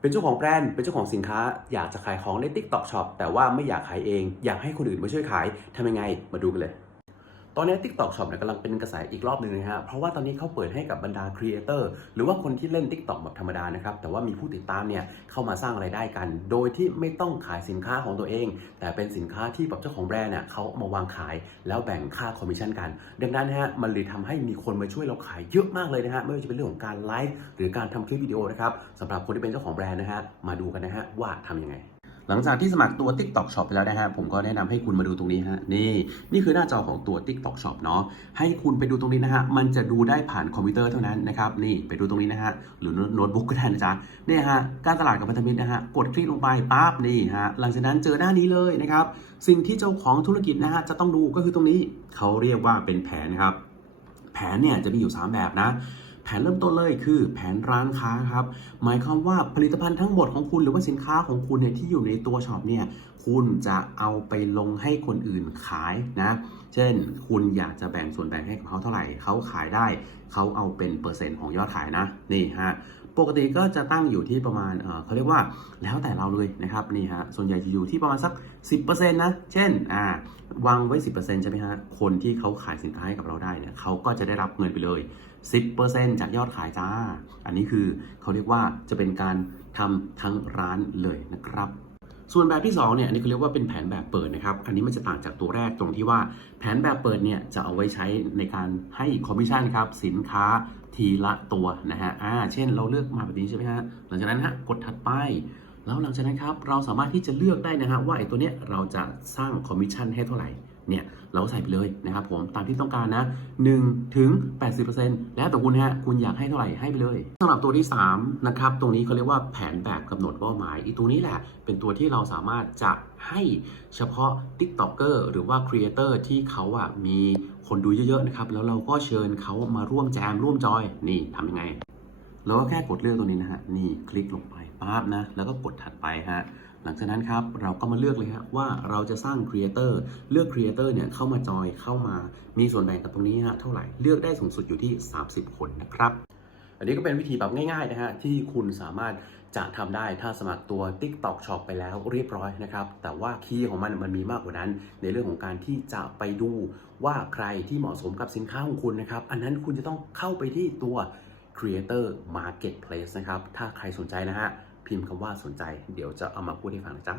เป็นเจ้าของแบรนด์ เป็นเจ้าของสินค้า อยากจะขายของใน TikTok Shop แต่ว่าไม่อยากขายเอง อยากให้คนอื่นมาช่วยขายทำยังไง มาดูกันเลย ตอนนี้ TikTok Shop เนี่ยกำลังเป็นกระแสอีกรอบหนึ่งนะฮะ เพราะว่าตอนนี้เขาเปิดให้กับบรรดาครีเอเตอร์หรือว่าคนที่เล่น TikTok แบบธรรมดานะครับ แต่ว่ามีผู้ติดตามเนี่ยเข้ามาสร้างไรายได้กัน โดยที่ไม่ต้องขายสินค้าของตัวเอง แต่เป็นสินค้าที่แบบเจ้าของแบรนด์เนี่ยเขามาวางขายแล้วแบ่งค่าคอมมิชชั่นกัน ดังนั้นนะฮะมันเลยทำให้มีคนมาช่วยเราขายเยอะมากเลยนะฮะไม่ว่าจะเป็นเรื่องของการไลฟ์หรือการทำคลิปวิดีโอนะครับสำหรับคนที่เป็นเจ้าของแบรนด์นะฮะมาดูกันนะฮะว่าทำยังไง หลังจากที่สมัครตัว TikTok Shop ไปแล้วนะฮะผมก็แนะนำให้คุณมาดูตรงนี้ฮะนี่นี่คือหน้าจอของตัว TikTok Shop เนาะให้คุณไปดูตรงนี้นะฮะมันจะดูได้ผ่านคอมพิวเตอร์เท่านั้นนะครับนี่ไปดูตรงนี้นะฮะหรือโน้ตบุ๊กก็ได้นะจ๊ะเนี่ยฮะการตลาดกับพันธมิตรนะฮะกดคลิกลงไปปั๊บนี่ฮะหลังจากนั้นเจอหน้านี้เลยนะครับสิ่งที่เจ้าของธุรกิจนะฮะจะต้องดูก็คือตรงนี้เขาเรียกว่าเป็นแผนครับแผนเนี่ยจะมีอยู่ 3 แบบนะ ผนเริ่มต้นเลยคือแผนร้านค้าครับ หมายความว่าผลิตภัณฑ์ทั้งหมดของคุณหรือว่าสินค้าของคุณเนี่ยที่อยู่ในตัวช็อปเนี่ยคุณจะเอาไปลงให้คนอื่นขายนะ เช่น คุณอยากจะแบ่งส่วนแบ่งให้กับเขาเท่าไหร่ เขาขายได้ เขาเอาเป็นเปอร์เซ็นต์ของยอดขายนะ นี่ฮะ ปกติก็จะตั้งอยู่ที่ประมาณเขาเรียกว่าแล้วแต่เราเลยนะครับนี่ฮะส่วนใหญ่จะอยู่ที่ประมาณสัก 10%นะเช่นอ่าวางไว้ 10%ใช่ไหมฮะคนที่เขาขายสินค้าให้กับเราได้เนี่ยเขาก็จะได้รับเงินไปเลย 10%จากยอดขายจ้า อันนี้คือเขาเรียกว่าจะเป็นการทำทั้งร้านเลยนะครับส่วนแบบที่2เนี่ยอันนี้เขาเรียกว่าเป็นแผนแบบเปิดนะครับ อันนี้มันจะต่างจากตัวแรกตรงที่ว่าแผนแบบเปิดเนี่ยจะเอาไว้ใช้ในการให้คอมมิชชั่นครับสินค้า ทีละตัวนะฮะอ่าเช่นเราเลือกมาแบบนี้ใช่ไหมฮะหลังจากนั้นฮะกดถัดไป แล้วหลังจากนั้นครับเราสามารถที่จะเลือกได้นะฮะว่าไอ้ตัวเนี้ยเราจะสร้างคอมมิชชั่นให้เท่าไหร่เนี่ยเราใส่ไปเลยนะครับผมตามที่ต้องการนะ1ถึง 80%แล้วแต่คุณฮะคุณอยากให้เท่าไหร่ให้ไปเลยสำหรับตัวที่3นะครับตรงนี้เขาเรียกว่าแผนแบบกำหนดเป้าหมายอีตัวนี้แหละ เป็นตัวที่เราสามารถจะให้เฉพาะ TikToker หรือว่า Creator ที่เขาอะมีคนดูเยอะๆนะครับแล้วเราก็เชิญเขามาร่วมแจมร่วมจอยนี่ทำยังไง เราก็แค่กดเลือกตัวนี้นะฮะ นี่คลิกลงไปปั๊บนะ แล้วก็กดถัดไปฮะ หลังจากนั้นครับ เราก็มาเลือกเลยฮะว่าเราจะสร้างครีเอเตอร์ เลือกครีเอเตอร์เนี่ยเข้ามาจอยเข้ามา มีส่วนแบ่งกับตรงนี้ฮะเท่าไหร่ เลือกได้สูงสุดอยู่ที่ 30 คนนะครับอันนี้ก็เป็นวิธีแบบง่ายๆนะฮะที่คุณสามารถจะทำได้ถ้าสมัครตัว TikTok Shop ไปแล้วเรียบร้อยนะครับ แต่ว่าคีย์ของมันมันมีมากกว่านั้น ในเรื่องของการที่จะไปดูว่าใครที่เหมาะสมกับสินค้าของคุณนะครับ อันนั้นคุณจะต้องเข้าไปที่ตัว Creator Marketplace นะครับ ถ้าใครสนใจนะฮะ พิมพ์คำว่าสนใจ เดี๋ยวจะเอามาพูดให้ฟังนะจ๊ะ